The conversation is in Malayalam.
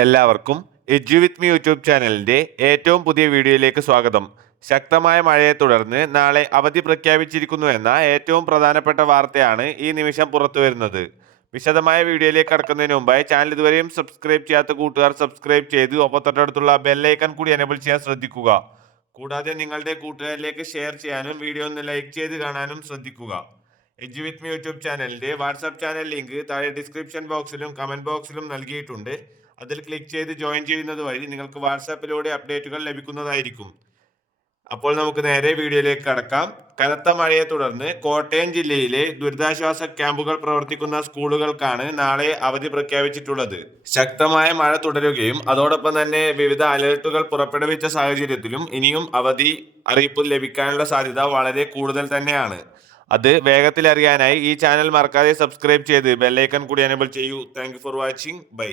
എല്ലാവർക്കും എഡ്യു വിത്ത് മീ യൂട്യൂബ് ചാനലിൻ്റെ ഏറ്റവും പുതിയ വീഡിയോയിലേക്ക് സ്വാഗതം. ശക്തമായ മഴയെ തുടർന്ന് നാളെ അവധി പ്രഖ്യാപിച്ചിരിക്കുന്നു എന്ന ഏറ്റവും പ്രധാനപ്പെട്ട വാർത്തയാണ് ഈ നിമിഷം പുറത്തു വരുന്നത്. വിശദമായ വീഡിയോയിലേക്ക് കടക്കുന്നതിന് മുമ്പായി ചാനൽ ഇതുവരെയും സബ്സ്ക്രൈബ് ചെയ്യാത്ത കൂട്ടുകാർ സബ്സ്ക്രൈബ് ചെയ്ത് ഒപ്പം തൊട്ടടുത്തുള്ള ബെല്ലൈക്കൺ കൂടി എനേബിൾ ചെയ്യാൻ ശ്രദ്ധിക്കുക. കൂടാതെ നിങ്ങളുടെ കൂട്ടുകാരിലേക്ക് ഷെയർ ചെയ്യാനും വീഡിയോ ഒന്ന് ലൈക്ക് ചെയ്ത് കാണാനും ശ്രദ്ധിക്കുക. എഡ്യു വിത്ത് മീ യൂട്യൂബ് ചാനലിൻ്റെ വാട്സാപ്പ് ചാനൽ ലിങ്ക് താഴെ ഡിസ്ക്രിപ്ഷൻ ബോക്സിലും കമൻറ്റ് ബോക്സിലും നൽകിയിട്ടുണ്ട്. അതിൽ ക്ലിക്ക് ചെയ്ത് ജോയിൻ ചെയ്യുന്നത് വഴി നിങ്ങൾക്ക് വാട്സാപ്പിലൂടെ അപ്ഡേറ്റുകൾ ലഭിക്കുന്നതായിരിക്കും. അപ്പോൾ നമുക്ക് നേരെ വീഡിയോയിലേക്ക് കടക്കാം. കനത്ത മഴയെ തുടർന്ന് കോട്ടയം ജില്ലയിലെ ദുരിതാശ്വാസ ക്യാമ്പുകൾ പ്രവർത്തിക്കുന്ന സ്കൂളുകൾക്കാണ് നാളെ അവധി പ്രഖ്യാപിച്ചിട്ടുള്ളത്. ശക്തമായ മഴ തുടരുകയും അതോടൊപ്പം തന്നെ വിവിധ അലർട്ടുകൾ പുറപ്പെടുവിച്ച സാഹചര്യത്തിലും ഇനിയും അവധി അറിയിപ്പ് ലഭിക്കാനുള്ള സാധ്യത വളരെ കൂടുതൽ തന്നെയാണ്. അത് വേഗത്തിൽ അറിയാനായി ഈ ചാനൽ മറക്കാതെ സബ്സ്ക്രൈബ് ചെയ്ത് ബെല്ലൈക്കൺ കൂടി എനേബിൾ ചെയ്യൂ. Thank you for watching. By.